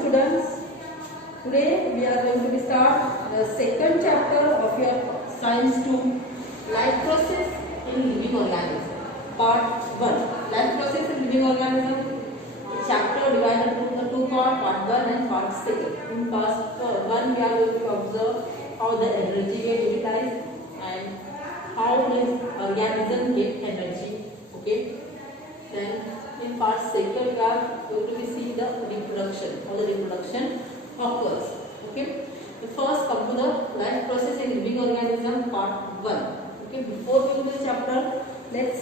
students. Today we are going to start the second chapter of your Science 2 Life Process in Living Organism. Part 1 Life Process in Living Organism. Chapter divided into two parts, part 1 and part 2. In part 1 we are going to observe how the energy get utilized and how this organism get energy. Okay. Then in part 2 we are going to see the reproduction, how the reproduction occurs. Okay. We first come to the life process in living organism part 1. Okay. Before we go to the chapter, let's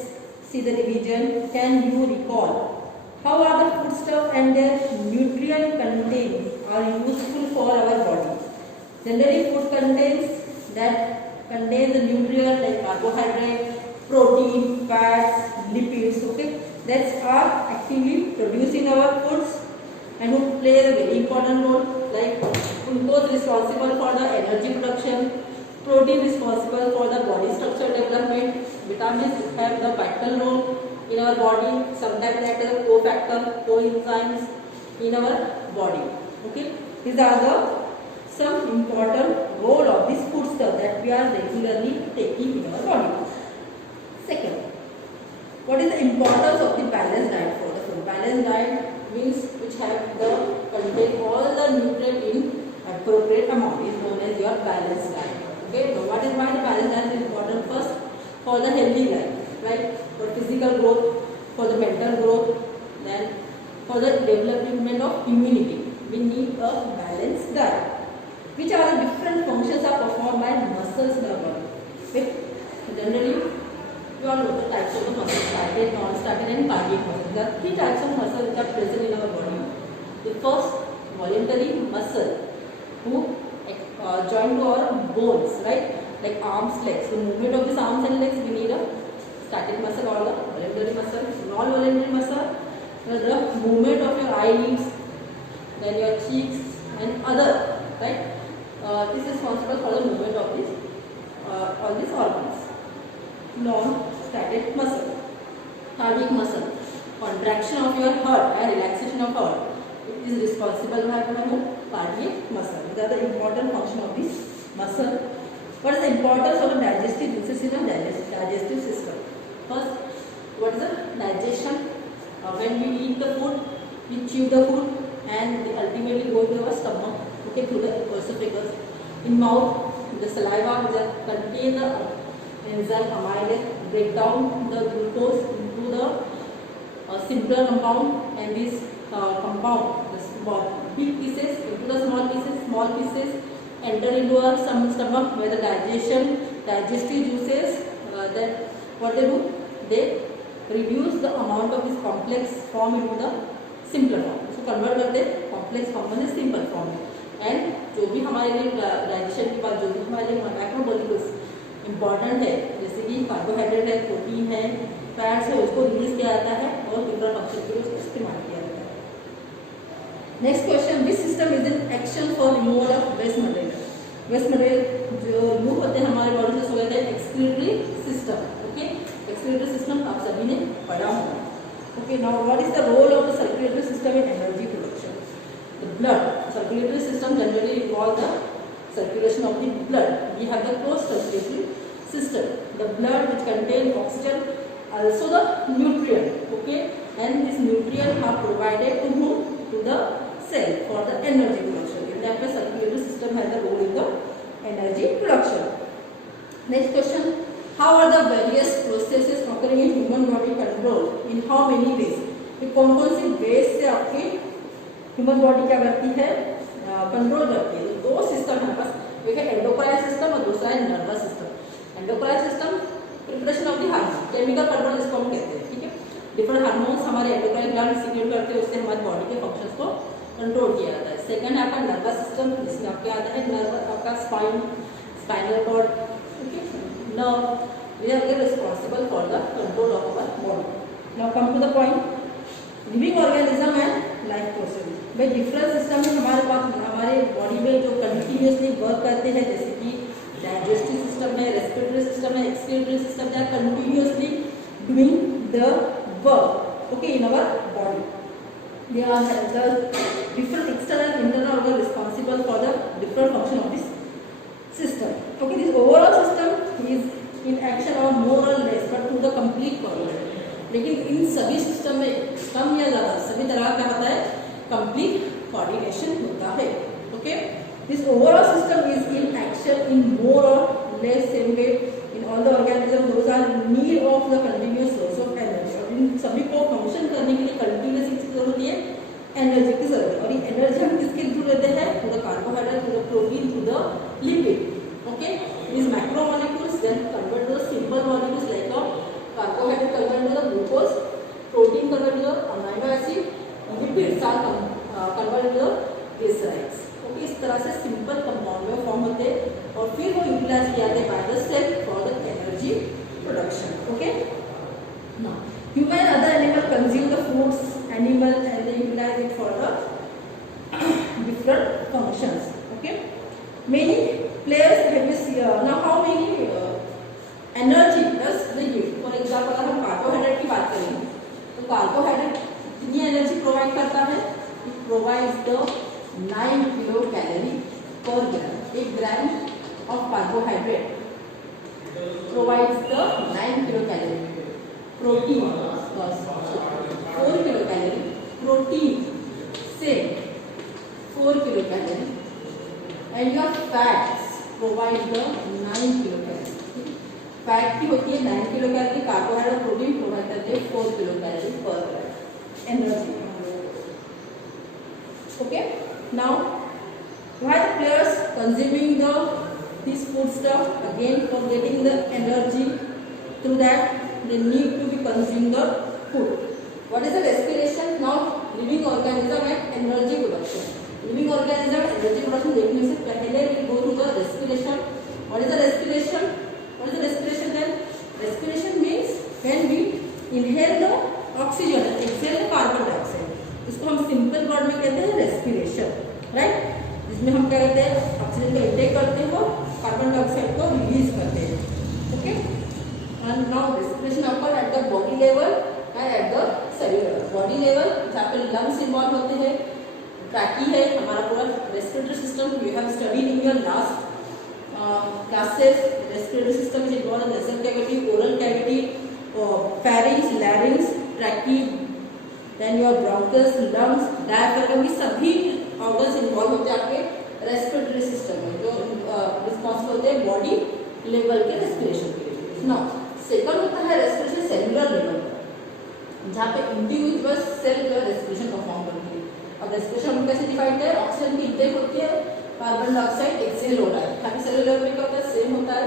see the revision. Can you recall how are the foodstuff and their nutrient contents are useful for our body? Generally, food contains the nutrient like carbohydrate, protein, fats, lipids. Okay, that are actively produced in our foods and who play a very important role. Like glucose responsible for the energy production, protein responsible for the body structure development, vitamins have the vital role in our body, sometimes act as a cofactor, coenzymes in our body. Okay, these are the some important role of this foodstuff that we are regularly taking in our body. Second, what is the importance of the balanced diet for the food? Balanced diet means which have the contain all the nutrient in appropriate amount is known as your balanced diet. Okay, so what is why the balanced diet is important? First, for the healthy life, right? For physical growth, for the mental growth, then for the development of immunity, we need a balanced diet. Which are the different functions are performed by muscles in our body? Okay. Generally, you all know the types of the muscles: static, non-static, and cardiac muscles. There are three types of muscles which are present in our body. The first, voluntary muscle, who join to our bones, right? Like arms, legs. The movement of these arms and legs, we need a static muscle or the voluntary muscle. Non-voluntary muscle, the movement of your eyelids, then your cheeks, and other, right? This is responsible for the movement of these all these organs. Non-static muscle, cardiac muscle, contraction of your heart and relaxation of heart. It is responsible for cardiac muscle. These are the important function of this muscle. What is the importance of the digestive juices in the digestive system? First, what is the digestion? When we eat the food, we chew the food and they ultimately go to our stomach. Okay, through the esophagus. In mouth, the saliva which contain the enzyme amylase break down the glucose into the simpler compound, and this compound, the small big pieces into the small pieces enter into our stomach where the digestive juices then what they do, they reduce the amount of this complex form into the simpler form. So convert करते complex form में simple form में. एंड जो भी हमारे लिए डाइजेशन के बाद जो भी हमारे लिए मैक्रोमोलिक्यूल्स इम्पॉर्टेंट है, जैसे कि कार्बोहाइड्रेट है, प्रोटीन है, फैट्स है, उसको रिलीज किया जाता है और डिफरेंट फंक्शन के लिए उसको इस्तेमाल किया जाता है. Next question, this system is in action for removal of waste material. Waste material जो रिमूव होते हैं हमारे बॉडी से, कहते हैं excretory system. Okay, excretory system आप सभी ने पढ़ा होगा. Okay, now what is the role of the circulatory system in energy production? The blood circulatory system generally involves the circulation of the blood. We have the closed circulatory system. The blood which contains oxygen, also the nutrient. Okay, and these nutrients are provided to whom? To the cell for the energy production. In that way, circulatory system has a role in the energy production. Next question: how are the various processes occurring in human body controlled? In how many ways? ये कौन-कौन सी ways से आपके human body क्या करती है, कंट्रोल करती है? तो दो सिस्टम है बस, एक है एंडोक्राइन सिस्टम और दूसरा है nervous system. Endocrine system preparation of the hormone, chemical control इसको हम कहते हैं. ठीक है, डिफरेंट हार्मोन्स हमारे एंडोक्राइन ग्लैंड सीक्रेट करते हैं, उससे हमारी बॉडी के फंक्शंस को कंट्रोल किया जाता है. सेकंड है आपका नर्वस सिस्टम, जिसमें आपके आता है नर्व, आपका spine, spinal cord, okay, nerve, we are responsible for the control of our body. Now come to the point, living organism and life process. भाई डिफरेंट सिस्टम है हमारे पास, हमारे बॉडी में जो कंटिन्यूसली वर्क करते हैं, जैसे कि डाइजेस्टिव सिस्टम है, रेस्पिरेटरी सिस्टम है, excretory system, they are continuously doing the work, okay, in our body. They are the different external and internal organ responsible for the different function of this system. Okay, this overall system is in action or more or less but to the complete coordination. लेकिन इन सभी सिस्टम में कम या ज़्यादा सभी तरह का होता है कंप्लीट कोऑर्डिनेशन होता है. Okay, this overall system is in action in more or less same way in all the organism. Those are need of the continuous source of energy. और इन सभी को फंक्शन करने के लिए कंटिन्यूअस किसकी जरूरत होती है? एनर्जी की जरूरत है. और ये एनर्जी हम किसके थ्रू लेते हैं? Through the carbohydrate, through the protein, through the lipid. Okay, these macromolecules then convert to the simple molecules like the carbohydrate convert to the glucose, protein convert to the amino acid, lipids are convert to the glycerides. Okay, इस तरह से simple compound में फॉर्म होते हैं और फिर वो यूटिलाइज किया जाता है by the cell for the energy production. Okay, now human other animal consume the foods animal and they utilise it for the different functions. Okay, many players have this now how many energy does they give? For example, अगर हम कार्बोहाइड्रेट की बात करें तो कार्बोहाइड्रेट कितनी energy provide करता है? It provides the 9 kilo calorie per gram. 1 gram of carbohydrate provides the 9 kilo calorie. Protein 4 kilo calorie. Protein से 4 kilo calorie and your fats provide the 9 kilo calorie. Fat की होती है 9 kilo calorie, carbohydrate protein provide करते हैं 4 kilo calorie per gram energy. Okay, now why the players consuming this food stuff again for getting the energy through that they need to be consuming the food. What is the respiration? Now living organism and energy production. Living organism energy production देखने से पहले we go to the respiration. What is the respiration? What is the respiration then? Respiration means when we inhale the oxygen and exhale the carbon dioxide. इसको हम simple word में कहते हैं respiration, right? जिसमें हम क्या कहते हैं? ऑक्सीजन को इंटेक करते हैं और कार्बन डाइऑक्साइड को रिलीज करते हैं. Okay, and now respiration occur at the body level and at the cellular. Body level जहाँ पे लंग्स इन्वॉल्व होते हैं, ट्रैकी है हमारा पूरा respiratory system. We have studied in your last classes. Respiratory system is involve in nasal cavity, oral cavity, pharynx, larynx, trachea, then your bronchus, lungs, diaphragm. ये सभी ऑर्गन्स इन्वॉल्व होते हैं आपके रेस्पिरेटरी सिस्टम में जो रिस्पॉन्सिबल होते हैं बॉडी लेवल के रेस्पिरेशन के लिए. नाउ सेकंड होता है रेस्पिरेशन सेलुलर लेवल, जहाँ पे इंडिविजुअल सेल जो रेस्पिरेशन परफॉर्म करती है. अब रेस्पिरेशन हम कैसे डिफाइन करें? ऑक्सीजन की इंटेक होती है, कार्बन डाइऑक्साइड एक्सहेल हो रहा है. बाकी सेलुलर में क्या होता है? सेम होता है.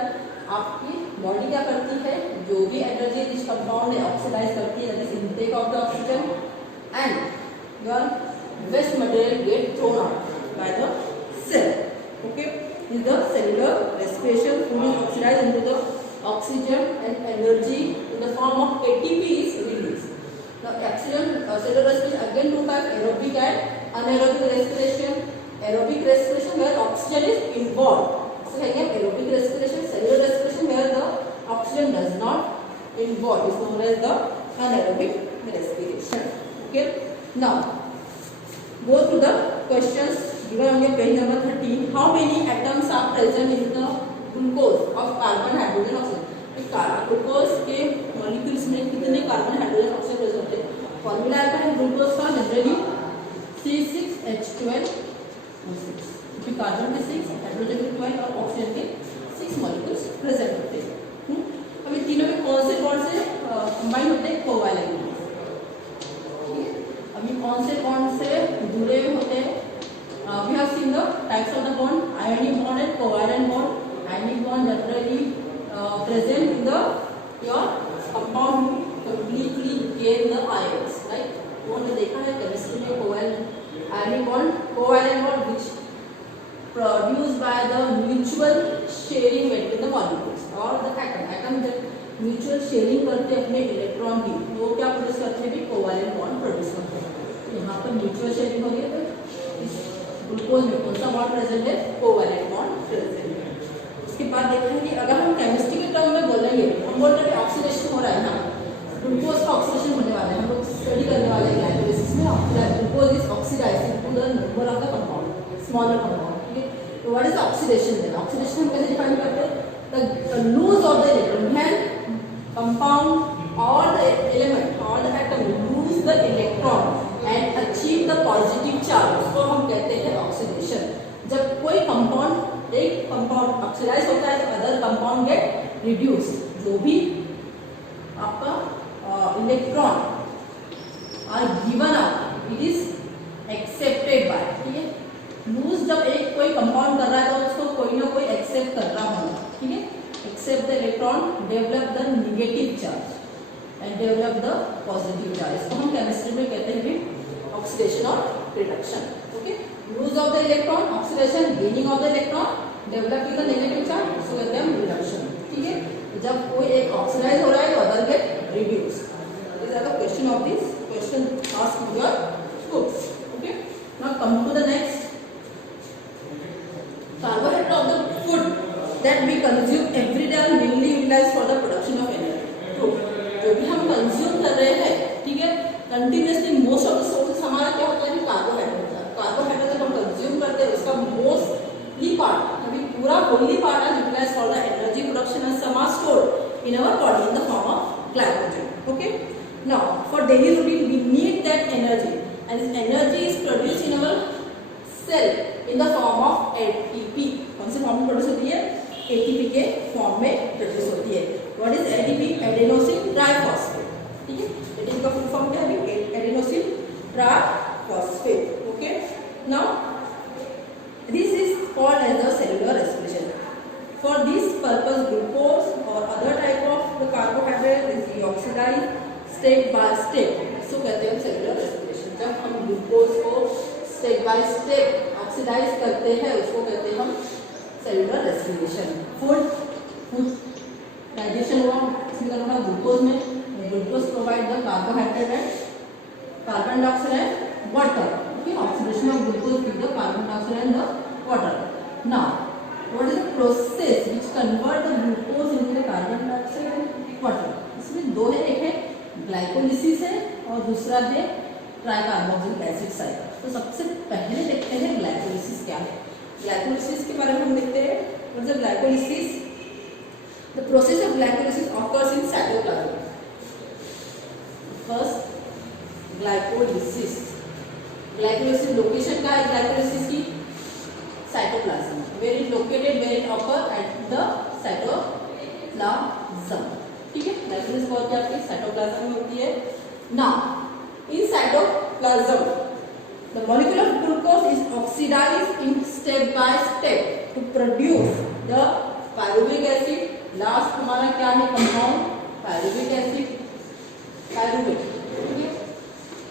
आपकी बॉडी क्या करती है? जो भी एनर्जी जिस कंपाउंड है ऑक्सीडाइज करती है, that is intake of the oxygen and your waste material get thrown out by the cell. Okay, is the cellular respiration. Food is oxidised into the oxygen and energy in the form of ATP is released. Now cellular respiration again two types, aerobic and anaerobic respiration. Aerobic respiration where oxygen is involved. So again aerobic respiration, cellular respiration where the oxygen does not involve is known as the anaerobic respiration. Okay, now go to the questions given on your page number 13. How many atoms are present in the glucose of carbon hydrogen oxygen? Glucose के मॉलिक्यूल्स में कितने carbon hydrogen oxygen present होते हैं? फॉर्मूला आता है ग्लूकोज का generally C6H12O6. क्योंकि कार्बन के 6, हाइड्रोजन के 12 और ऑक्सीजन के 6 मॉलिक्यूल्स प्रेजेंट होते हैं. अब इन तीनों में कौन से बॉन्ड से कंबाइन होते हैं? Covalent bond. अब ये कौन से बॉन्ड से जुड़े हुए होते हैं? We have seen the types of the bond, ionic bond and covalent bond. Ionic bond generally present in the your compound completely gain the ions, right? हमने देखा है केमिस्ट्री में covalent ionic bond, covalent bond which produced by the mutual sharing between the molecules or the atom. Atom जब mutual sharing करते हैं अपने इलेक्ट्रॉन की तो क्या प्रोड्यूस करते हैं? भी कोवैलेंट बॉन्ड प्रोड्यूस करते हैं. यहाँ पर mutual sharing हो गया तो ग्लूकोज में कौन सा बॉन्ड प्रेजेंट है? कोवैलेंट बॉन्ड प्रेजेंट है. उसके बाद देखा है कि अगर हम केमिस्ट्री के टर्म में बोलेंगे, हम बोल रहे हैं ऑक्सीडेशन हो रहा है ना, ग्लूकोज का ऑक्सीडेशन होने वाला है. हम लोग स्टडी करने वाले हैं ग्लाइकोलाइसिस में. Glucose is oxidised to the one of the compound, smaller compound. Okay. So what is the oxidation then? Oxidation हम कैसे define करते हैं? The lose of the electron. When compound or the element or the atom lose the electron and achieve the positive charge, उसको हम कहते हैं oxidation. जब कोई compound एक compound oxidize होता है तो other compound get reduced. जो भी आपका electron are given up, it is accepted by. ठीक है. लूज जब एक कोई कंपाउंड कर रहा है तो उसको कोई ना कोई एक्सेप्ट कर रहा होगा. ठीक है. Accept the electron, develop the negative charge and develop the positive charge. इसको हम केमिस्ट्री में कहते हैं ऑक्सीडेशन और reduction. Okay. Lose of the electron, oxidation, gaining of the electron, developing the negative charge, उसको कहते हैं रिडक्शन. ठीक है. जब कोई एक ऑक्सीडाइज हो रहा है तो other get reduce. This are the question of this question asked in your books. Okay. Now come to the next. Carbohydrate of the food that we consume every day are mainly utilized for the production of energy. तो जो भी हम कंज्यूम कर रहे हैं, ठीक है, continuously most of the sources हमारा क्या होता है? कार्बोहाइड्रेट होता है. कार्बोहाइड्रेट जब हम कंज्यूम करते हैं उसका मोस्टली पार्ट, अभी पूरा होली पार्ट है utilise for the energy production and some are stored in our body in the form of glycogen. Okay. Now for daily routine we need that energy. And this energy is produced in our cell in the form of ATP. कौन से फॉर्म में प्रोड्यूस होती है? ATP के फॉर्म में प्रोड्यूस होती है. What is ATP? Adenosine triphosphate. ठीक है. ATP का फुल फॉर्म क्या है? Adenosine triphosphate. Okay. Now this is called as the cellular respiration. For this purpose glucose or other type of the carbohydrate is deoxidized step by step. इसको कहते हैं cellular respiration. जब हम ग्लूकोज को स्टेप बाय स्टेप ऑक्सीडाइज करते हैं उसको कहते हैं हम सेलुलर रेस्पिरेशन. फूड डाइजेशन हुआ, इसमें करना ग्लूकोज में. Glucose provide the carbohydrate and carbon dioxide and water. Okay. Oxidation of glucose with the carbon dioxide and the water. Now what is the process which convert the glucose into the carbon dioxide and water? इसमें दो है. एक है ग्लाइकोलिसिस है और दूसरा है tricarboxylic acid cycle. तो सबसे पहले देखते हैं ग्लाइकोलिसिस क्या है. ग्लाइकोलिसिस के बारे में हम देखते हैं. मतलब glycolysis, the process of glycolysis occurs in cytoplasm. First glycolysis. Glycolysis location का है ग्लाइकोलिसिस की? Cytoplasm. Where is located, where it occur at the cytoplasm. ठीक है. ग्लाइकोलिसिस बहुत क्या आपकी साइटोप्लाज्म में होती है. Now in cytoplasm the molecule of glucose is oxidised in step by step to produce the pyruvic acid. Last हमारा क्या है कंपाउंड? Pyruvic acid. पायरुविक. ठीक है.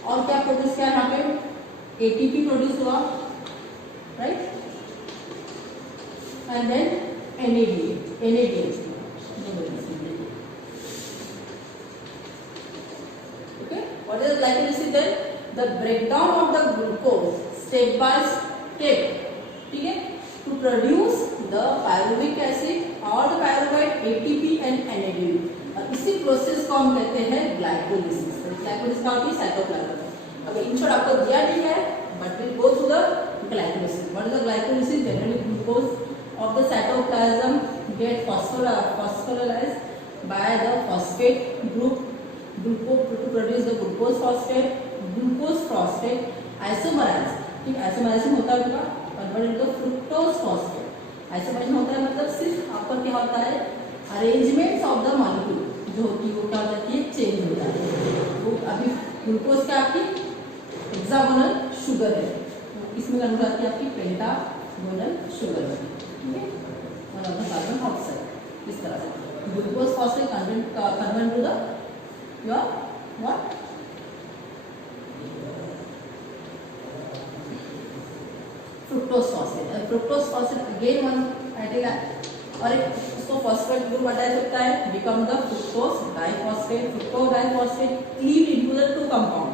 और क्या प्रोड्यूस किया यहाँ पे? एटीपी प्रोड्यूस हुआ, right. And then NADH. What is glycolysis then? The breakdown of the glucose step by step. ठीक है. To produce the pyruvic acid or the pyruvate, ATP and NADH. और इसी प्रोसेस को हम कहते हैं ग्लाइकोलिसिस. ग्लाइकोलिसिस का होती है साइटोप्लाज्म. अब इन शॉर्ट आपको दिया नहीं है but will go through the glycolysis. What is the glycolysis? Generally glucose of the cytoplasm get phosphorylized by the phosphate group. Glucose to produce the glucose phosphate isomerized. ठीक. Isomerisation होता है उनका convert into fructose phosphate. Isomerisation होता है मतलब सिर्फ आपका क्या होता है? अरेंजमेंट्स ऑफ द मॉलिक्यूल जो होती है वो क्या हो जाती है? चेंज हो जाती है. वो अभी ग्लूकोज क्या आपकी हेक्सागोनल शुगर है, इसमें कन्वर्ट होती है आपकी पेंटागोनल शुगर. ठीक है. One of the carbon oxide. इस तरह से glucose phosphate convert to the your what? Fructose phosphate. Fructose phosphate again one idea. और एक उसको फॉस्फेट ग्रुप अटैच होता है, become the fructose diphosphate. Fructose diphosphate cleaved into the two compound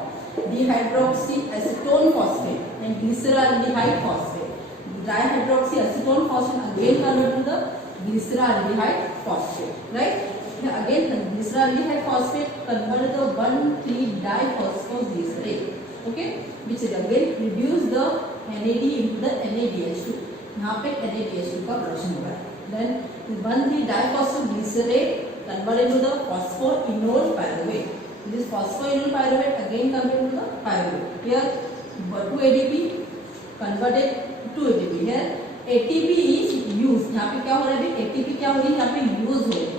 dihydroxyacetone phosphate and glyceraldehyde phosphate. Dihydroxyacetone phosphate again convert to the glyceraldehyde phosphate, right? Again glyceraldehyde phosphate convert the 1,3-diphosphoglycerate. Okay, which again reduce the NAD into the NADH2. यहाँ पे NADH2 का प्रोडक्शन हो रहा है. Then 1,3-diphosphoglycerate convert into the phosphoenol pyruvate. This phosphoenol pyruvate again convert into the pyruvate. Here 2 ADP converted to ATP. Here ATP is used. यहाँ पे क्या हो रहा है? ATP क्या हो रही है? यहाँ पे यूज हो रही है.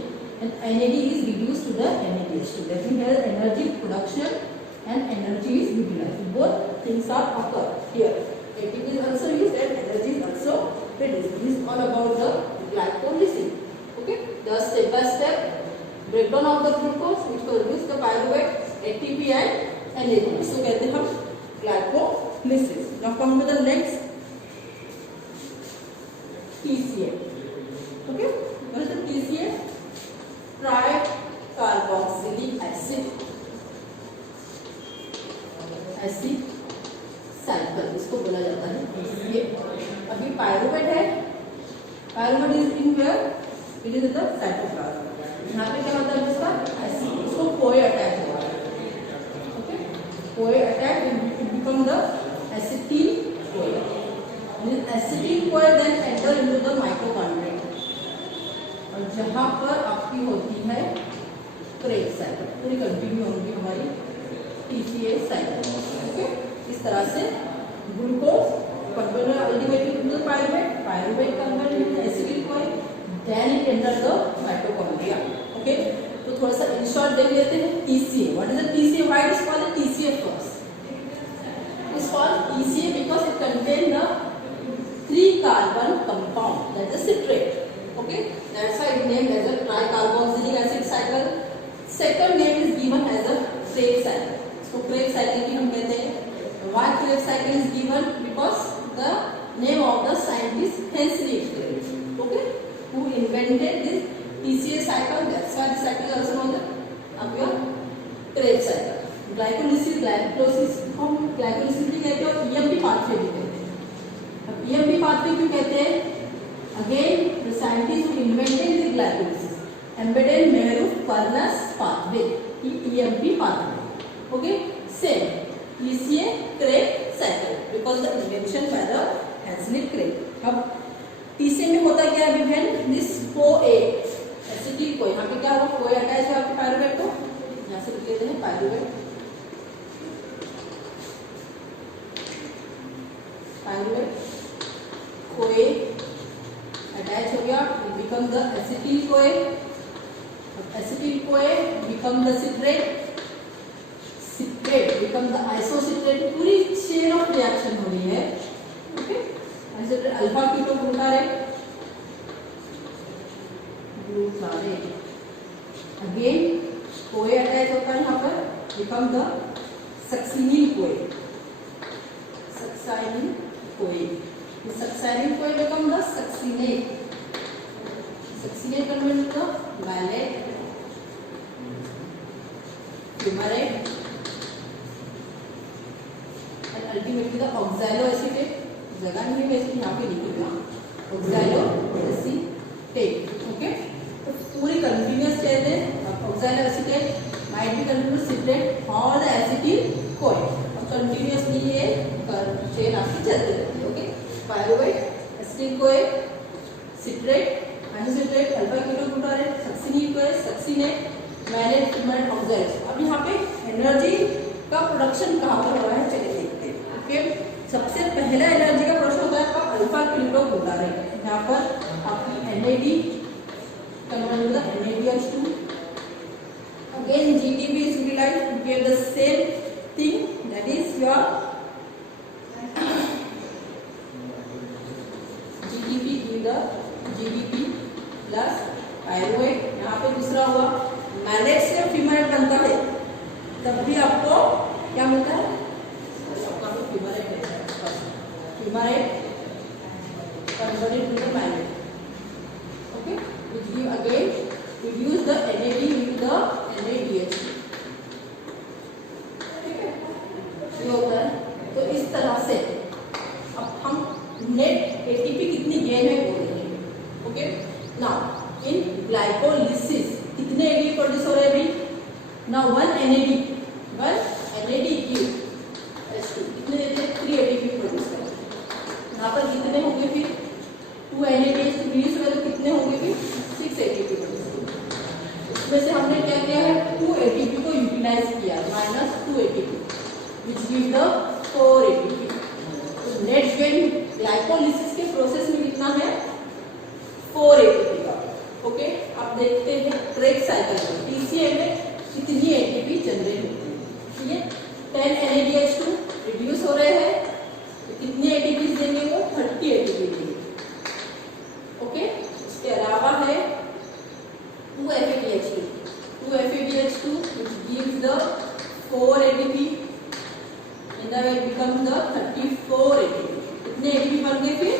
And NAD is reduced to the NADH2. That means here energy production and energy is utilized. Both things are occur here. ATP is also used and energy is also reduced. This is all about the glycolysis. Okay. The step by step breakdown of the glucose which produce the pyruvate, ATP and NAD. So कहते हैं हम glycolysis. Now come to the next. TCA. Okay. What is the TCA? Tricarboxylic acid. Acid cycle इसको बोला जाता है. ये अभी pyruvate है. Pyruvate is in where? It is in the cytoplasm. यहाँ पे क्या होता है इसका? एसिड. इसको कोई अटैक हुआ है. Okay. CoA attack it become the acetyl CoA. Acetyl कोई then enter into the mitochondria और जहाँ पर आपकी होती है क्रेग साइकिल. पूरी कंटिन्यू होगी हमारी TCA साइकिल. ओके. इस तरह से glucose convert ultimately to the pyruvate. Pyruvate convert into acetyl कोई then it enter the mitochondria. Okay. तो थोड़ा सा इन शॉर्ट देख लेते हैं. TCA. What is the TCA? Why it is called the TCA first? It is called TCA because it contain the 3 carbon compound that is citrate. Okay. That's why it named as a tricarboxylic acid cycle. Second name is given as a Craig cycle. So Craig cycle की हम कहते हैं. Why Craig cycle is given? Because the name of the scientist Henry Craig. Okay. Who invented this TCA cycle? That's why the cycle is also known as your Craig cycle. Glycolysis, glycolysis हम glycolysis भी कहते हैं और EMP pathway भी कहते हैं. अब EMP pathway क्यों कहते हैं? Again, the scientist who invented the glycolysis embedded Mehroof-Furness pathway, EMP pathway. Okay, same TCA Craig cycle because the invention by the Henry Craig. अब TCA में होता क्या है? When this CoA एसिटिल को यहाँ पे क्या हुआ? CoA अटैच है आपके पायरुवेट को. यहाँ से लिख लेते हैं पायरुवेट. पायरुवेट CoA attach हो गया. it become the acetyl CoA. acetyl CoA become the citrate. citrate become the isocitrate. पूरी chain of reaction हो रही है. okay. isocitrate alpha keto glutarate. Glutarate again CoA attach होता है यहाँ पर. become the succinyl CoA. succinyl CoA. The succinyl CoA become the succinate. Succinate convert to malate, fumarate, and ultimately the oxaloacetate. जगह नहीं है इसकी यहाँ पे लिखूंगा. oxaloacetate. Okay. तो पूरी continuous chain है. oxaloacetate might be continuous citrate or the acetyl CoA. अब continuously ये chain आपकी चलती रहती है. Okay. Pyruvate, acetyl CoA, citrate, isocitrate, alpha ketoglutarate, succinyl CoA, succinate, malate, fumarate, oxalate. अब यहाँ पे एनर्जी का प्रोडक्शन कहाँ पर हो रहा है चलिए देखते हैं. ओके. सबसे पहला एनर्जी का प्रोडक्शन होता है आपका अल्फा ketoglutarate. यहाँ पर आपकी NAD convert to the NADH2. Again GDP is utilized to get the same thing, that is your GDP plus pyruvate. यहाँ पे दूसरा हुआ मैलेट से फ्यूमारेट बनता है. तब भी आपको क्या मिलता है? फ्यूमारेट मिलता है. फ्यूमारेट converted to the malate. Okay, which give again reduce the NAD into the NADH2. ठीक है. ये होता है. तो इस तरह से अब हम नेट ATP कितनी गेन है वो देखेंगे. ओके. नाउ इन ग्लाइकोलिसिस कितने ATP प्रोड्यूस हो रहे हैं अभी? नाउ 1 NAD gives H2 कितने देते हैं? 3 ATP प्रोड्यूस करते हैं. इसमें से हमने क्या किया है 2 ATP को यूटिलाइज किया -2 ATP which give the 4 ATP। तो नेट गेन ग्लाइकोलिसिस के प्रोसेस में कितना है 4 ATP का। ओके, अब देखते हैं क्रेग साइकिल में TCA में कितनी ATP जनरेट होती है। ठीक है, 10 NADH2 रिड्यूस हो रहे हैं तो कितनी ATP देंगे वो 30 ATP देंगे। ओके, इसके अलावा है 2 FADH2 which gives the 4 ATP and then it becomes the 34 ATP। कितने ATP बन गए फिर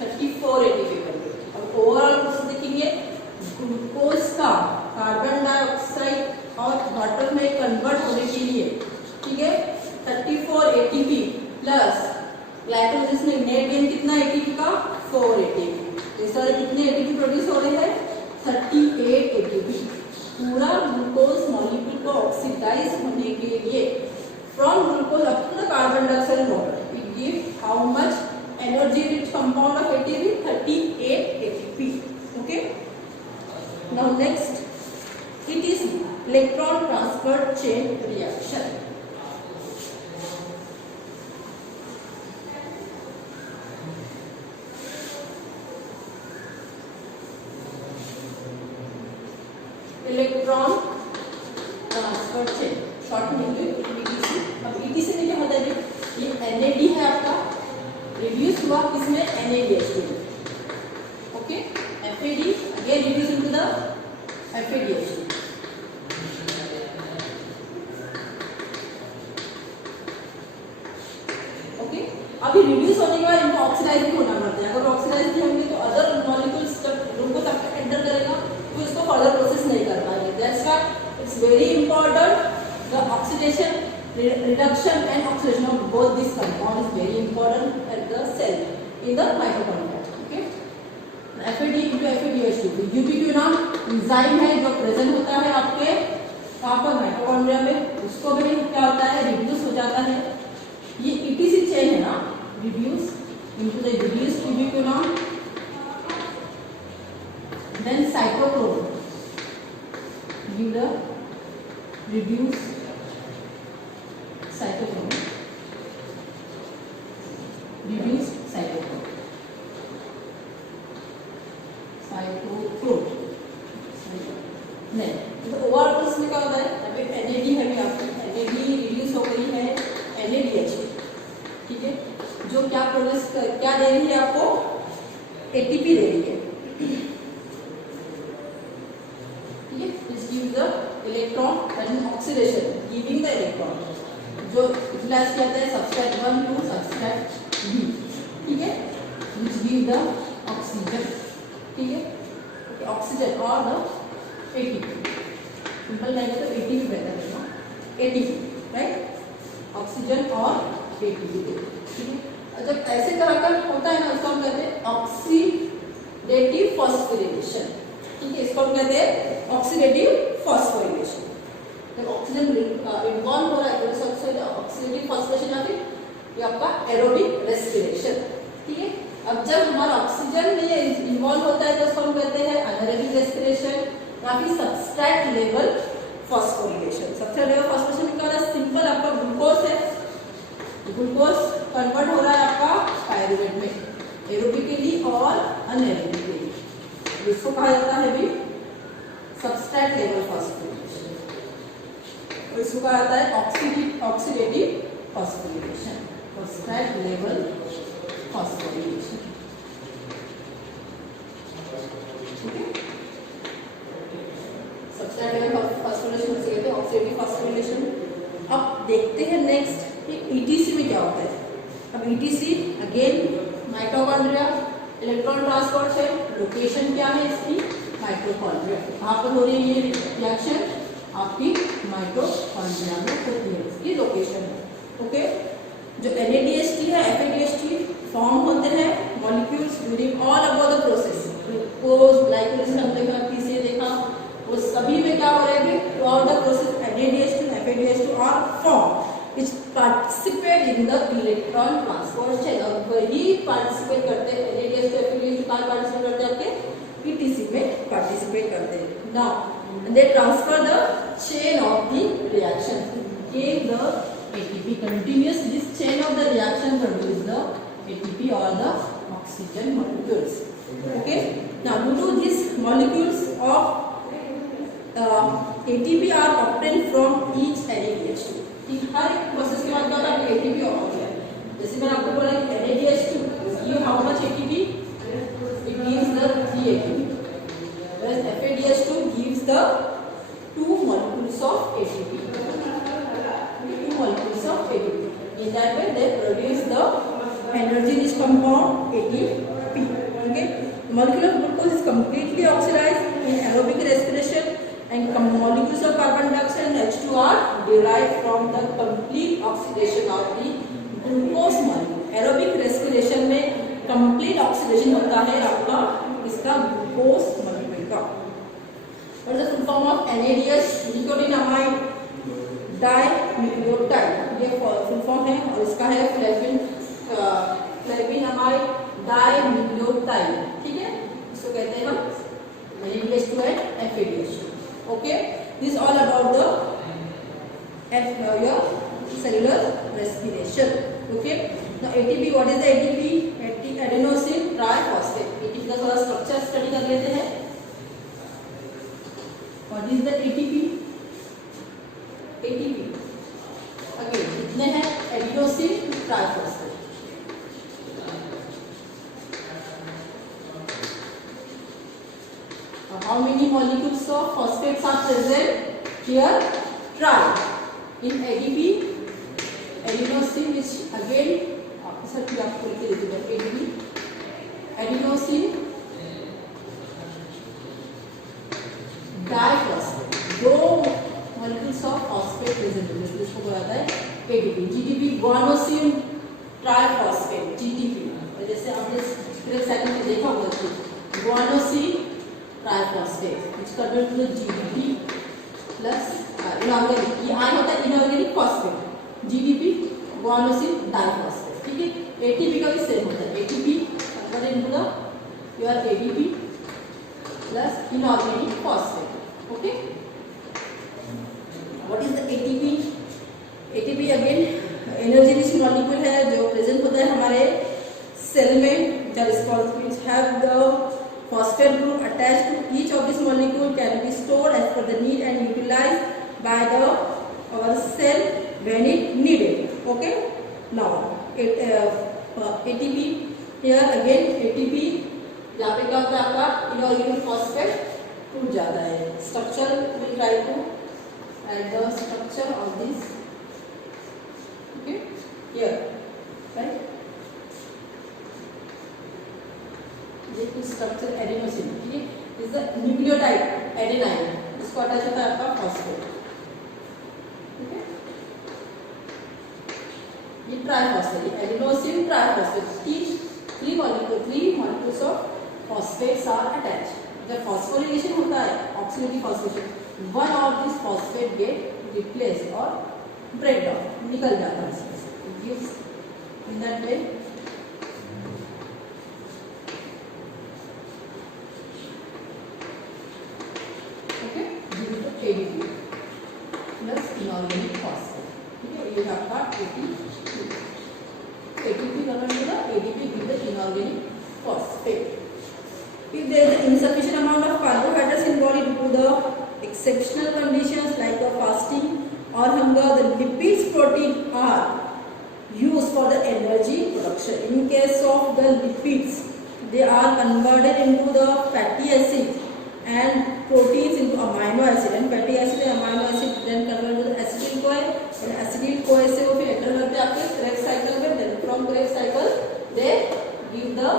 34 ATP बन गए। अब ओवरऑल प्रोसेस देखेंगे, ग्लूकोज का कार्बन डाइऑक्साइड और वाटर में कन्वर्ट होने के लिए, ठीक है, 34 ATP प्लस ग्लाइकोलिसिस में नेट गेन कितना ATP का 4 ATP। तो इस तरह कितने ATP प्रोड्यूस हो रहे हैं 38 ATP। पूरा ग्लूकोज मॉलिक्यूल को ऑक्सीडाइज होने के लिए from glucose up to the carbon dioxide and water it give how much energy rich compound of ATP 38 ATP। Okay, now next it is electron transfer chain reaction. Electron transfer chain short में ETC। अब ETC में क्या होता है, ये NAD है आपका, रिड्यूस हुआ किसमें NADH2। Okay, FAD again reduce into the FADH2। Okay, अभी रिड्यूस होने के बाद इनको ऑक्सीडाइज भी होना पड़ता है। अगर ऑक्सीडाइज नहीं होंगे तो अदर मॉलिक्यूल्स जब ग्लूकोज तक एंटर करेगा तो इसको फर्दर प्रोसेस नहीं कर पाएंगे। That's why it's very important the oxidation reduction and oxidation of both these compound is very important at the cell in the mitochondria। okay, FAD into FADH2 ubiquitin enzyme है जो प्रेजेंट होता है आपके वहां पर माइटोकॉन्ड्रिया में, उसको भी क्या होता है रिड्यूस हो जाता है। ये ETC चेन है ना, reduce into the reduced ubiquitin then cytochrome give the reduced cytochrome, reduced cytochrome, नहीं तो ओवरऑल प्रोसेस में क्या होता है, अभी NAD है, भी आपकी NAD रिड्यूस हो गई है NADH। ठीक है, जो क्या प्रोड्यूस क्या दे रही है आपको ATP दे रही है। ठीक है, this gives the electron and oxidation giving the electron जो यूटिलाइज किया जाता है सबस्ट्रेट 1 टू सबस्ट्रेट B। ठीक है, which give the oxygen। ठीक है, ऑक्सीजन और द ATP, सिंपल लाइन तो ATP पैदा करना, ATP राइट, ऑक्सीजन और ATP। ठीक है, जब ऐसे तरह का होता है ना उसको हम कहते हैं ऑक्सीडेटिव फॉस्फोरिलेशन। ठीक है, इसको हम कहते हैं ऑक्सीडेटिव फॉस्फोरिलेशन। जब ऑक्सीजन इन्वॉल्व हो रहा है तो ऑक्सीडेटिव फॉस्फोरिलेशन या फिर ये आपका एरोबिक रेस्पिरेशन। ठीक है, अब जब हमारा ऑक्सीजन में ये इन्वॉल्व होता है तो उसको हम कहते हैं अनएरोबिक रेस्पिरेशन या फिर substrate level phosphorylation. Substrate level phosphorylation क्या होता है, सिंपल आपका ग्लूकोज है, ग्लूकोज कन्वर्ट हो रहा है आपका पायरुवेट में एरोबिकली और अनएरोबिकली, इसको कहा जाता है भी सबस्ट्रेट लेवल फॉस्फोरिलेशन, और इसको कहा जाता है oxidative phosphorylation, substrate level phosphorylation. ठीक है, सबस्ट्रेट लेवल फॉस्फोरिलेशन से कहते हैं ऑक्सीडेटिव फॉस्फोरिलेशन। अब देखते हैं नेक्स्ट ETC में क्या होता है। अब ETC again mitochondria, electron transport है, लोकेशन क्या है इसकी माइटोकॉन्ड्रिया। कहाँ पर हो रही है ये रिएक्शन, आपकी माइटोकॉन्ड्रिया में होती है, इसकी लोकेशन है। ओके, जो NADH है FADH फॉर्म होते हैं molecules during all about the process, glucose glycolysis हमने देखा, TCA देखा, वो सभी में क्या हो रहा है throughout the process NADH2 FADH2 are form which participate in the electron transport chain। और वही पार्टिसिपेट करते हैं NADH2 FADH2 कहाँ पार्टिसिपेट करते हैं आपके ETC में पार्टिसिपेट करते हैं। Now they transfer the chain of the reaction, give the ATP continuous. This chain of the reaction produce the ATP or the oxygen molecules. Okay. Now due to these molecules of ATP are obtained from each NADH2. हर एक प्रोसेस के बाद क्या होता है ATP हो गया। जैसे मैंने आपको बोला कि NADH2 give how much ATP? It gives the 3 ATP. Whereas FADH2 gives the 2 molecules of ATP. 2 molecules of ATP. In that way they produce the energy-rich compound ATP. Okay. Molecule of glucose is completely oxidized in aerobic respiration, and molecules of carbon dioxide and H2 are derived from the complete oxidation of the glucose molecule. Aerobic respiration में complete oxidation होता है आपका इसका glucose molecule का। What is the full form of NADH? Nicotinamide dinucleotide, ये full form है, और इसका है flavinamide dinucleotide, ठीक है, इसको कहते हैं हम NADH2 and FADH2. Okay, this is all about the your cellular respiration. Okay, now ATP, what is the ATP? Adenosine triphosphate. ATP का थोड़ा स्ट्रक्चर स्टडी कर लेते हैं। What is the ATP? ATP again कितने हैं? Adenosine triphosphate. How many molecules of phosphates are present here? Tri. In ADP, adenosine, which again, sir, आपको लिख के देती हूँ ADP, adenosine diphosphate, 2 molecules of phosphate present है, इसको बोला जाता है ADP. GDP, guanosine triphosphate, GDP. जैसे आपने क्रेब साइकिल में देखा होगा, guanosine triphosphate, which converts to GDP plus inorganic. ये I होता है inorganic phosphate. GDP guanosine diphosphate. ठीक है, ATP का भी सेम होता है। ATP converted into the your ADP plus inorganic phosphate. Okay. What is the ATP? ATP again energy rich molecule है जो present होता है हमारे सेल में, which are responsible, which have the phosphate group attached to each of this molecule, can be stored as per the need and utilized by the our cell when it needed. Okay. Now ATP here again ATP यहाँ पे क्या होता है आपका inorganic phosphate टूट जाता है। Structure will try to add the structure of this. Okay. Here, right. ये कुछ स्ट्रक्चर एडेनोसिन, ठीक है, इज द न्यूक्लियोटाइड एडेनाइन, इसको अटैच होता है आपका फॉस्फेट, ठीक है, ये triphosphate, adenosine triphosphate, 3 molecules of phosphates are attached. जब फॉस्फोरिलेशन होता है, ऑक्सीडेटिव फॉस्फोरेशन, one of this phosphate get replaced और break down, निकल जाता है इसमें से, it gives in that way ADP plus inorganic phosphate. ठीक है, ये आपका ATP converted to the ADP with the inorganic phosphate. If there is an insufficient amount of carbohydrates in body due to the exceptional conditions like the fasting or hunger, the lipids protein are used for the energy production. In case of the lipids, they are converted into the fatty acids and proteins into amino acid, and fatty acid and amino acid then converted to acetyl CoA, and acetyl CoA से वो फिर एंटर करते हैं आपके Krebs cycle में, then from Krebs cycle they give the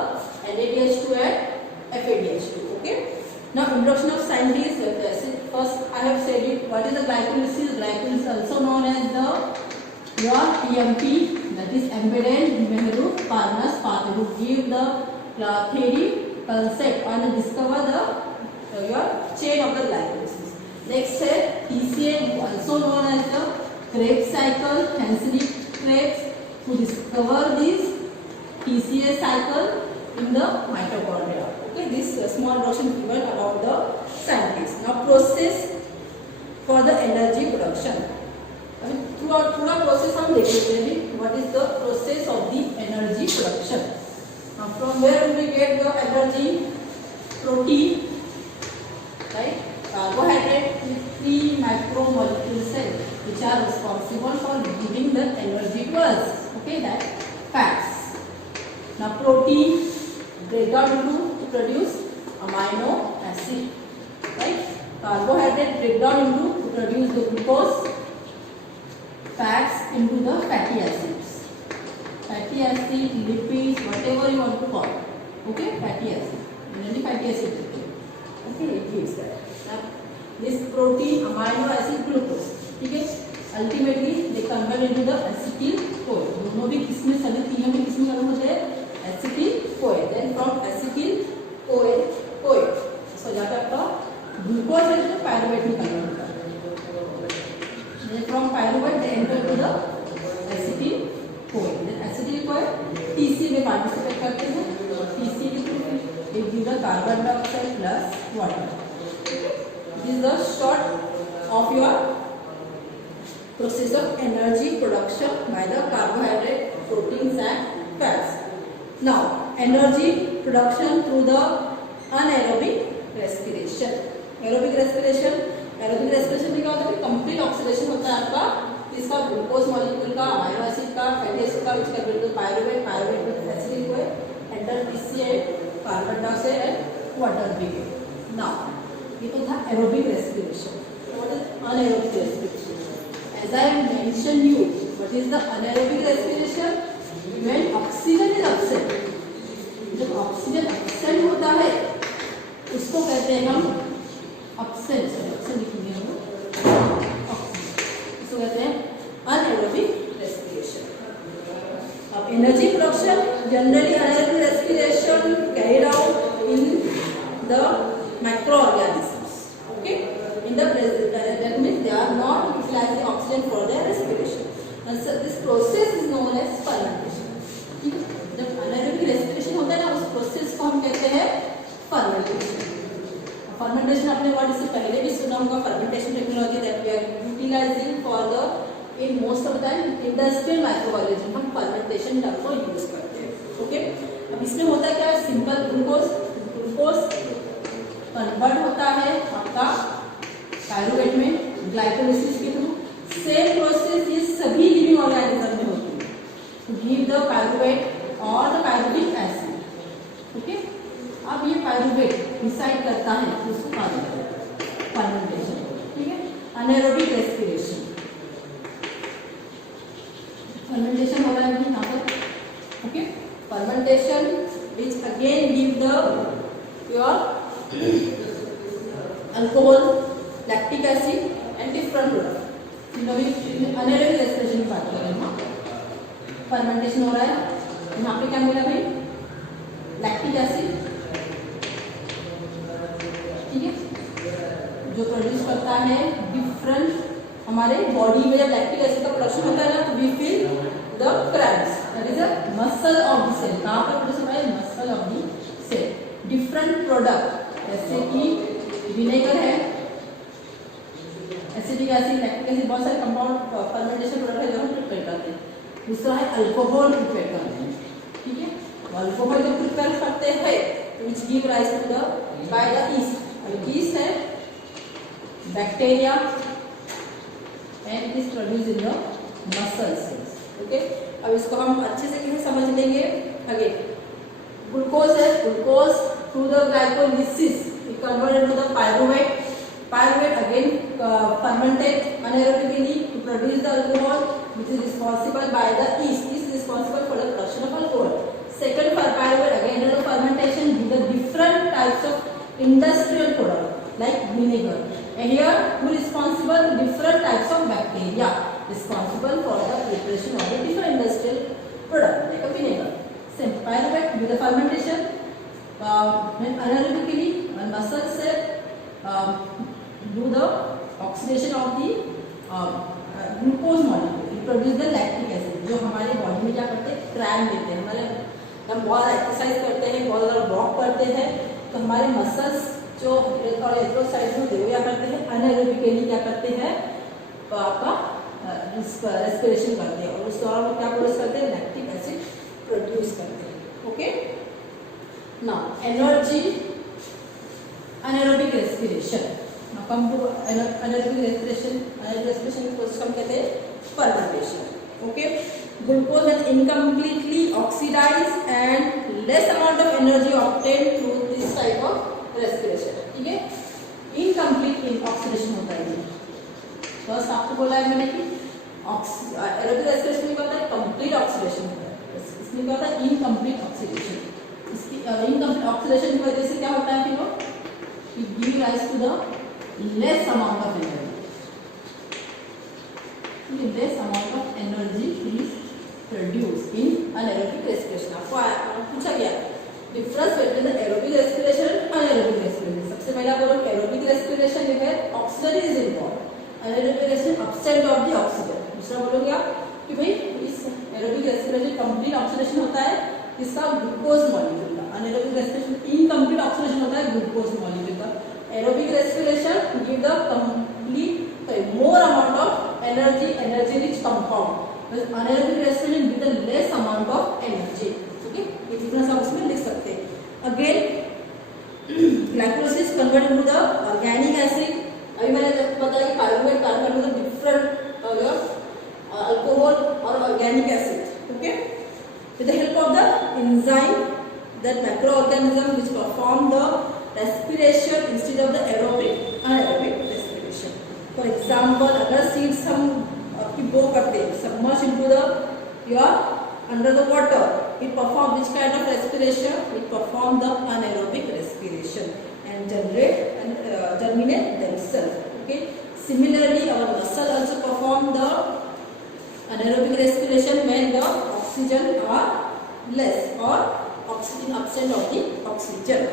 NADH2 and FADH2. Okay. Now introduction of scientists. First I have said it. What is the glycolysis? Glycolysis is also known as the your PMP, that is embedded Meheru-Parnas pathway, who give the theory concept and discover the your chain of the glycolysis. Next step, TCA, also known as the Krebs cycle, Henry Krebs, who discover this TCA cycle in the mitochondria. Okay, this small introduction given about the scientists. Now process for the energy production. थोड़ा प्रोसेस हम देख लेते हैं. What is the process of the energy production? Now from where do we get the energy? Protein, right? Carbohydrate with 3 macromolecule cells which are responsible for giving the energy to us. Okay, that fats. Now protein break down into to produce amino acid, right? Carbohydrate break down into to produce the glucose. Fats into the fatty acids. Fatty acid, lipids, whatever you want to call. Okay, fatty acid. Mainly fatty acid. Okay, it gives that. Now, this protein, amino acid, glucose. ठीक है? Ultimately, they convert into the acetyl CoA. दोनों भी किसमें सभी तीनों में किसमें कन्वर्ट होते हैं? Acetyl CoA. Then from acetyl CoA, so जाकर आपका ग्लूकोज है जो पायरुवेट में कन्वर्ट होता है. From pyruvate they enter to the acetyl CoA. Then acetyl CoA TC में पार्टिसिपेट करते हैं. TC it gives the carbon dioxide plus water. This is the short of your process of energy production by the carbohydrate, proteins and fats. Now energy production through the anaerobic respiration. Aerobic respiration में क्या होता है? Complete oxidation होता है आपका इसका glucose molecule का, amino acid का, फैटी एसिड का, which convert to pyruvate with acetyl CoA, enter PCA, carbon dioxide and water became. Now ये तो था aerobic respiration. What is anaerobic respiration? As I mentioned you, what is the anaerobic respiration? When oxygen is absent. जब oxygen absent होता है उसको कहते हैं हम absent लिखेंगे हम इसको कहते हैं anaerobic respiration. अब energy production generally anaerobic respiration carried out in the microorganisms. Okay, in the that means they are not utilizing oxygen for their respiration. And so this process is known as fermentation. ठीक है, जब anaerobic respiration होता है ना उस प्रोसेस को हम कहते हैं fermentation. फर्मेंटेशन आपने वर्ड इससे पहले भी सुना होगा. Fermentation technology that we are utilising for the in most of the industrial microbiology हम फर्मेंटेशन टर्म को यूज करते हैं. ओके, अब इसमें होता है क्या? सिंपल ग्लूकोज कन्वर्ट होता है आपका पायरुवेट में ग्लाइकोलाइसिस के थ्रू. सेम प्रोसेस ये सभी लिविंग ऑर्गेनिज्म में होती है टू गिव द पायरुवेट और द पायरुविक एसिड. ओके, अब ये पायरुवेट डिसाइड करता है तो उसको कहा जाता है फर्मेंटेशन. ठीक है, अनेरोबिक रेस्पिरेशन फर्मेंटेशन हो रहा है यहाँ पर. Okay, fermentation which again give the your alcohol, lactic acid and different product. Anaerobic respiration की बात कर रहे हैं. फर्मेंटेशन हो रहा है, यहाँ पे क्या मिला भाई? Lactic acid. ठीक है, जो प्रोड्यूस करता है डिफरेंट हमारे बॉडी में. जब लैक्टिक एसिड का प्रोडक्शन होता है ना तो we feel the cramps. That is the muscle of the cell. कहाँ पर प्रोड्यूस होता है? Muscle of the cell. Different product जैसे कि विनेगर है, एसिडिक एसिड, लैक्टिक एसिड, बहुत सारे कंपाउंड फर्मेंटेशन प्रोडक्ट है जो हम प्रिपेयर करते हैं. दूसरा है अल्कोहल प्रिपेयर करते हैं. ठीक है, अल्कोहल जब प्रिपेयर करते हैं which give rise to the by the yeast. Yeast है bacteria and it is produce in the muscle cells. Okay, अब इसको हम अच्छे से कैसे समझ लेंगे? अगेन ग्लूकोज है, glucose through the glycolysis it convert into the pyruvate. Pyruvate again fermented anaerobically to produce the alcohol which is responsible by the yeast. Yeast is responsible for the production of alcohol. Second, for pyruvate again under fermentation give the different types of industrial product like vinegar, and here who is responsible? Different types of bacteria responsible for the preparation of the different industrial product like a vinegar. Same pyruvate with the fermentation when anaerobically when muscle cell do the oxidation of the glucose molecule, it produce the lactic acid जो हमारे बॉडी में क्या करते हैं? क्रैम्प देते हैं. हमारे हम बहुत एक्सरसाइज करते हैं, बहुत ज़्यादा वॉक करते हैं तो हमारे मसल्स जो और एथेरोसाइट्स में क्या करते हैं, अनएरोबिकली क्या करते हैं, तो आपका रेस्पिरेशन करते हैं और उस दौरान वो क्या प्रोड्यूस करते हैं, लैक्टिक एसिड प्रोड्यूस करते हैं. Okay, now energy anaerobic respiration. Now come to anaerobic respiration. Anaerobic respiration को हम कहते हैं fermentation. Okay, glucose is incompletely oxidized and less amount of energy obtained through this type of respiration. ठीक है, incomplete oxidation होता है. बस आपको बोला है मैंने कि एरोबिक रेस्पिरेशन में क्या होता है, कंप्लीट ऑक्सीडेशन होता है. इसमें क्या होता है, इनकम्प्लीट ऑक्सीडेशन. इसकी इनकम्प्लीट ऑक्सीडेशन की वजह से क्या होता है, फिर वो it give rise to the less amount of energy. The less amount of energy is produced in anaerobic respiration. आपको पूछा गया difference between the aerobic respiration and anaerobic respiration. सबसे पहले बोलो एरोबिक रेस्पिरेशन में oxygen is involve, anaerobic respiration absent of the oxygen. दूसरा बोलोगे आप कि भाई इस एरोबिक रेस्पिरेशन कंप्लीट ऑक्सीडेशन होता है इसका ग्लूकोज मॉलिक्यूल का, अनाएरोबिक रेस्पिरेशन इनकम्प्लीट ऑक्सीडेशन होता है ग्लूकोज मॉलिक्यूल का. Aerobic respiration give the complete more amount of energy rich compound, anaerobic respiration give the less amount of energy. Okay, ये difference आप उसमें लिख सकते हैं. Again glycolysis convert into the organic acid. अभी मैंने बताया कि पायरुवेट कार्बन में डिफरेंट अल्कोहल और organic acid. Okay, with the help of the enzyme that microorganism which perform the respiration instead of the anaerobic respiration. For example, अगर seeds हम आपकी बो करते हैं submerge into the your under the water, it perform which kind of respiration? It perform the anaerobic respiration and generate and germinate themselves. Okay, similarly our muscle also perform the anaerobic respiration when the oxygen are less or oxygen absent of the oxygen.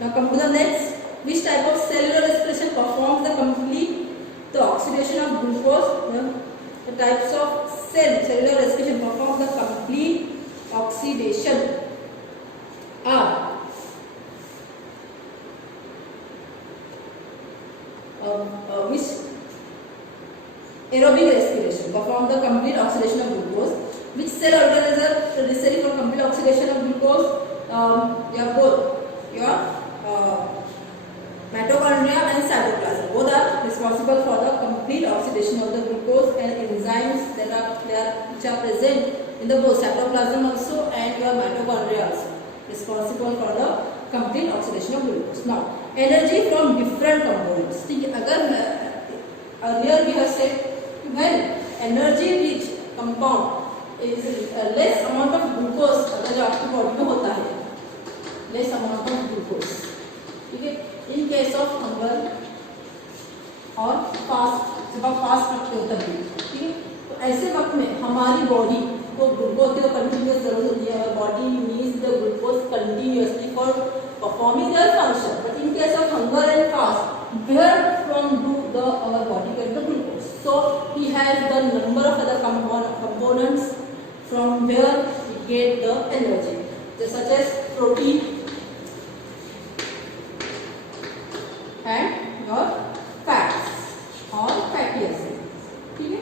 Now come to the next. Which type of cellular respiration performs the complete the oxidation of glucose? The types of cellular respiration perform the complete oxidation are which aerobic respiration perform the complete oxidation of glucose. Which cell organism necessary for complete oxidation of glucose? Your both your mitochondria and cytoplasm. Both are responsible for the complete oxidation of the glucose, and enzymes that are there which are present in the both cytoplasm also and your mitochondria also responsible for the complete oxidation of glucose. Now, energy from different components. ठीक है, अगर earlier we have said when energy rich compound is less amount of glucose अगर जो आपकी बॉडी में होता है, less amount of glucose. ठीक है, in case of hunger और फास्ट, जब आप फास्ट रखते हो तभी. ठीक है, तो ऐसे वक्त में हमारी बॉडी को ग्लूकोज की कंटिन्यूस जरूरत होती है. और body needs the glucose continuously for performing their function. But in case of hunger and fast, where from do the our body get the glucose? So he has the number of other components from where we get the energy, such as protein and your fats or fatty acid. ठीक है,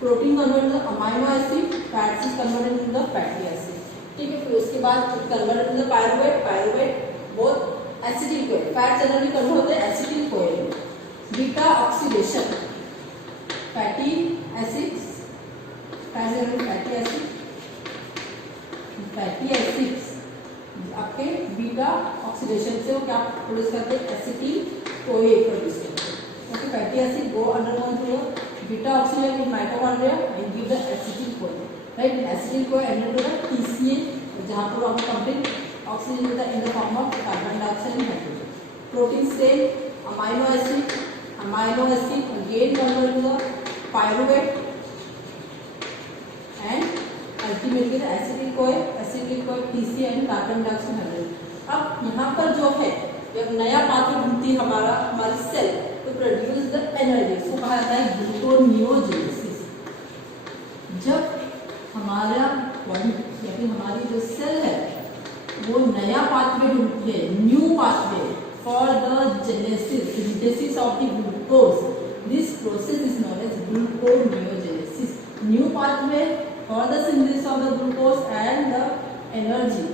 protein convert into amino acid, fats is converted into the fatty acid. ठीक है, फिर उसके बाद convert into the pyruvate both acetyl CoA. Fat generally convert होते हैं acetyl CoA. Beta oxidation fatty acids, fat generally fatty acid, fatty acids आपके beta oxidation से वो क्या प्रोड्यूस करते हैं, एसिटिल कोएल प्रोड्यूस करते हैं. Okay, fatty acid go undergoing through beta oxidation in mitochondria and give the acetyl CoA. Right, acetyl CoA and to the TCA जहां पर आपको complete oxygen in the form of carbon dioxide and hydrogen. Protein same, amino acid again convert to the pyruvate and ultimately the acetyl CoA, TCA and carbon dioxide and hydrogen. अब यहाँ पर जो है एक नया पाथवे ढूंढती है हमारी cell to produce the energy. इसको कहा जाता है ग्लूकोनियोजेनेसिस. जब हमारा बॉडी या फिर हमारी जो सेल है वो नया पाथवे ढूंढती है, new pathway for the genesis synthesis of the glucose. This process is known as gluconeogenesis. New pathway for the synthesis of the glucose and the energy.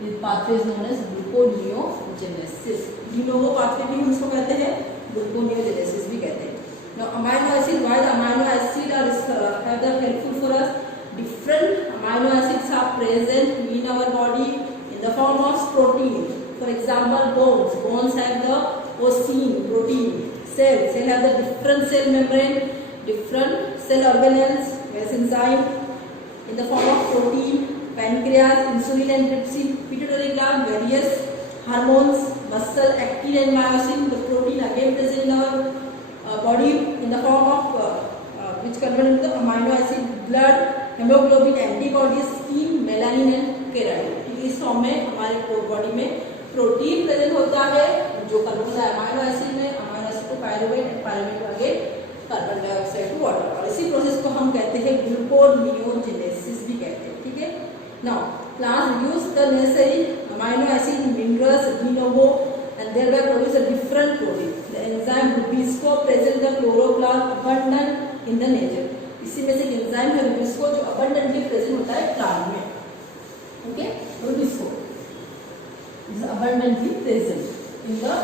This pathway is known as gluconeogenesis. De novo pathway भी हम इसको कहते हैं, ग्लूकोनियोजेनेसिस भी कहते हैं. Now amino acid, why the amino acid are the helpful for us? Different amino acids are present in our body in the form of protein. For example, bones. Bones have the osine protein. Cells have the different cell membrane, different cell organelles, as enzyme in the form of protein. Pancreas, insulin and trypsin. Pituitary gland, various hormones, muscle, actin and myosin. The protein again present in our body in the form of which convert into the amino acid. Blood, hemoglobin, antibodies, skin, melanin and keratin. इस फॉर्म में हमारे बॉडी में protein present होता है जो कन्वर्ट होता है amino acid में, अमाइनो एसिड को पायरुवेट एंड पायरुवेट को आगे कार्बन डाइऑक्साइड टू वाटर. और इसी प्रोसेस को हम कहते हैं ग्लूकोनियोजेनेसिस भी कहते हैं. ठीक है. Now plant reduce the necessary amino acid minerals de novo and thereby produce a different protein. The enzyme Rubisco present the chloroplast abundant in the nature. इसी में से एंजाइम है Rubisco जो abundantly present होता है प्लांट में. Okay, Rubisco is abundantly present in the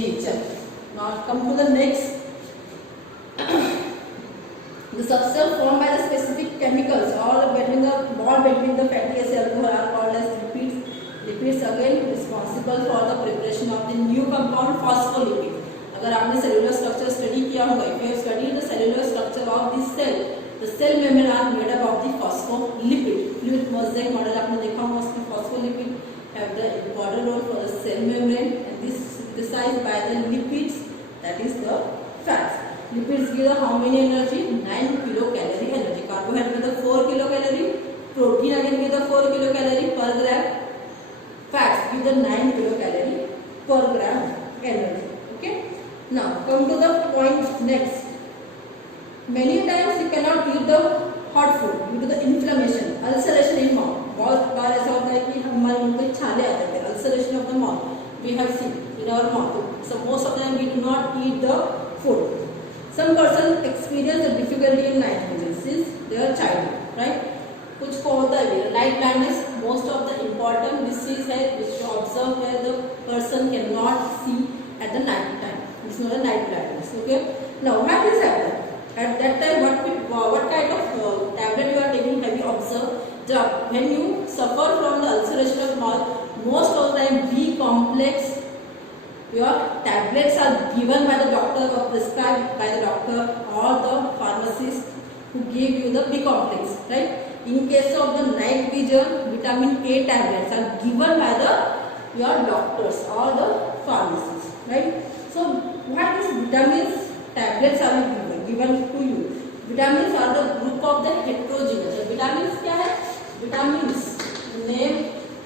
nature. Now come to the next. The substance formed by the specific chemicals all between the fatty acid alcohol are called as lipids. Lipids again responsible for the preparation of the new compound phospholipid. अगर आपने cellular structure study किया होगा, if you have studied the cellular structure of this cell, the cell membrane are made up of the phospholipid. Fluid mosaic model आपने देखा होगा, उसमें phospholipid have the important role for the cell membrane and this is synthesized by the lipids, that is the fats. Lipids give the how many energy? 9 kilocalorie energy. Carbohydrate give the 4 kilocalorie. Protein again give the 4 kilocalorie per gram. Fats give the 9 kilocalorie per gram energy. Okay. Now come to the point next. Many times you cannot eat the hot food due to the inflammation, ulceration in mouth. बहुत बार ऐसा होता है कि हमारे मुंह में छाले आ जाते हैं. Ulceration of the mouth we have seen in our mouth. So most of the time we do not eat the food. Some person experience the difficulty in night vision since their childhood, right? कुछ को होता है night blindness. Most of the important disease है which observe है the person can not see at the night time. It's not a night blindness. Okay. Now what is happen at that time? What kind of tablet you are taking? Have you observe जब when you suffer from the ulceration of mouth, most of the time B complex your tablets are given by the doctor or prescribed by the doctor or the pharmacist who give you the B complex, right? In case of the night vision, vitamin A tablets are given by the your doctors or the pharmacists, right? So what is vitamins tablets are given to you? Vitamins are the group of the heterogeneous. Vitamins क्या है? Vitamins name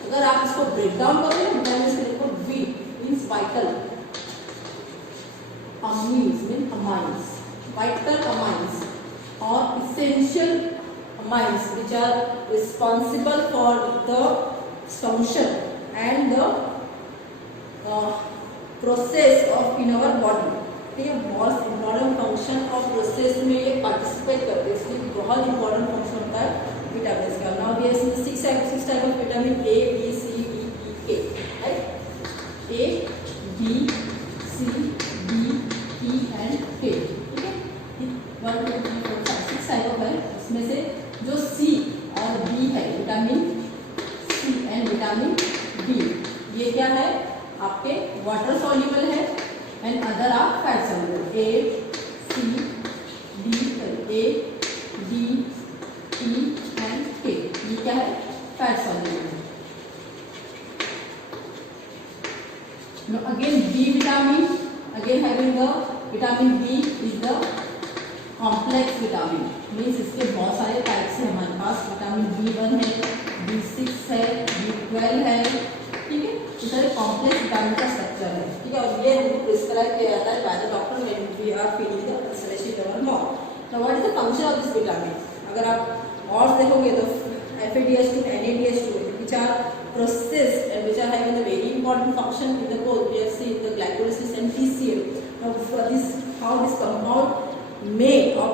अगर आप इसको break down करें, vitamins के देखो V means vital, amines means amines, vital amines or essential amines which are responsible for the function and the process of in our body. ठीक है. बहुत इम्पॉर्टेंट फंक्शन और प्रोसेस में ये पार्टिसिपेट करते हैं, इसलिए बहुत इंपॉर्टेंट फंक्शन होता है विटामिन का. Now we have 6 type of vitamin A, B, C, D, E, K, right? A, B, C, D, E and K. ठीक है. 1 2 3 4 5 6 टाइप ऑफ है. इसमें से जो C और B है, vitamin C and vitamin B, ये क्या है? आपके वाटर सॉल्युबल है and other are fat soluble. A, C, D, A, D, E and K, ये क्या है? Fat soluble. Now again B vitamin, again having the vitamin B is the complex vitamin, means इसके बहुत सारे टाइप्स हैं हमारे पास. Vitamin B1 है, B6 है, B12 है. ठीक है. इस तरह कॉम्प्लेक्स विटामिन का स्ट्रक्चर है. ठीक है. और ये हमको प्रिस्क्राइब किया जाता है by the doctor when we are feeling the ulceration in our mouth. Now what is the function of this vitamin? अगर आप और देखोगे तो FADH2, NADH2 which are process and which are having a very important function in the both we have seen the glycolysis and TCM. Now for this, how this compound made or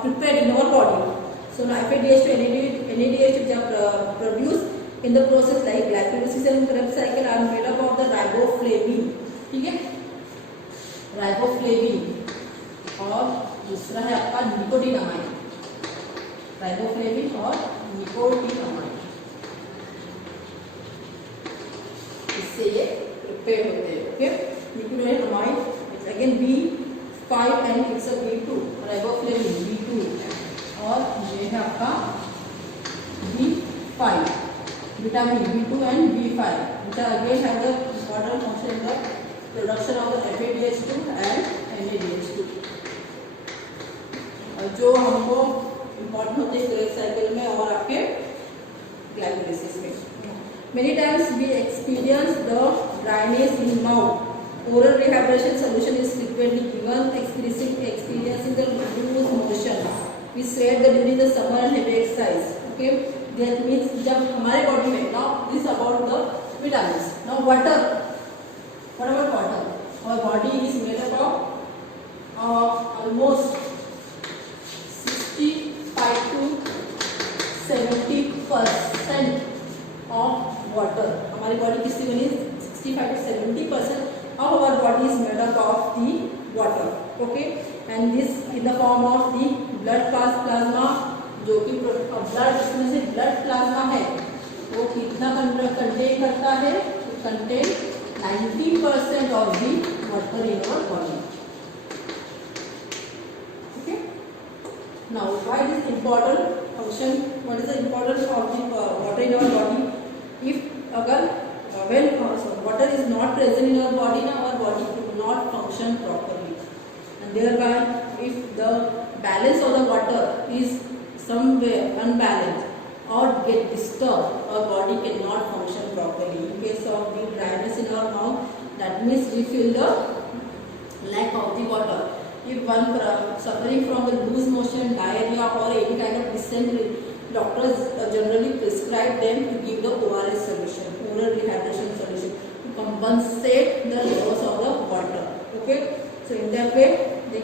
prepared in our body. So now FADH to NADH which are produced in the process like glycolysis and Krebs cycle are made up of the riboflavin. ठीक है, राइबोफ्लेविन और दूसरा है आपका nicotinamide, riboflavin और निकोटिनामाइड, इससे ये प्रिपेयर होते हैं. Okay, nicotinamide again B5 and it's a B2, riboflavin B2 और ये है आपका B5, vitamin B2 and B5 which are again have the important function in the production of the FADH2 and NADH2. जो हमको इम्पोर्टेंट होते हैं क्रेब्स साइकिल में और आपके ग्लाइकोलाइसिस में. Many times we experience the dryness in mouth. Oral rehydration solution is frequently given, experiencing the loose motion. We said that during the summer and heavy exercise. Okay, that means जब हमारे बॉडी में, now this about the vitamins. Now water. What about water? Our body is made up of almost 65 to 70% of water. हमारी बॉडी किससे बनी? 65 to 70% of our body is made up of the water. Okay, and this in the form of the blood plasma, जो कि ब्लड, इसमें से blood plasma है वो कितना कंटेन करता है? कंटेन 90% of the water in our body. Okay. Now, why is this important function? What is the importance of the water in our body? If अगर when water is not present in our body, now our body will not function properly, and thereby, if the balance of the water is somewhere unbalanced or get disturbed, our body cannot function properly. In case of the dryness in our mouth, that means we feel the lack of the water. If one suffering from the loose motion, diarrhea or any kind of dysentery, doctors generally prescribe them to give the ORS solution, oral rehydration solution, to compensate the loss of the water. Okay, so in that way they